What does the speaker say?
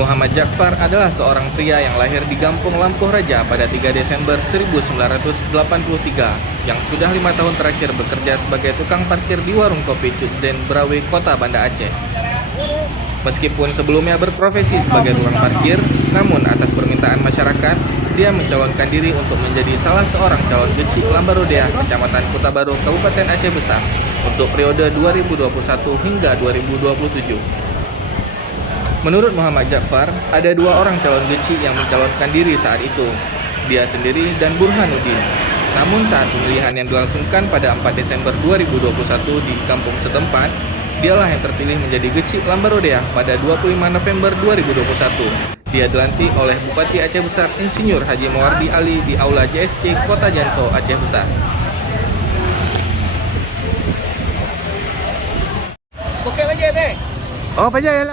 Muhammad Jakfar adalah seorang pria yang lahir di Gampung Lampuh Raja pada 3 Desember 1983 yang sudah 5 tahun terakhir bekerja sebagai tukang parkir di warung kopi Cutden Brawe, Kota Banda Aceh. Meskipun sebelumnya berprofesi sebagai tukang parkir, namun atas permintaan masyarakat, dia mencalonkan diri untuk menjadi salah seorang calon gecik Lambarodea, Kecamatan Kota Baru, Kabupaten Aceh Besar untuk periode 2021 hingga 2027. Menurut Muhammad Jakfar, ada 2 orang calon gecik yang mencalonkan diri saat itu, dia sendiri dan Burhanuddin. Namun saat pemilihan yang dilangsungkan pada 4 Desember 2021 di kampung setempat, dialah yang terpilih menjadi gecik Lambarodea pada 25 November 2021. Dia dilantik oleh Bupati Aceh Besar Insinyur Haji Mawardi Ali di Aula JSC Kota Janto, Aceh Besar. Oke aja deh. Oh, apa aja ya?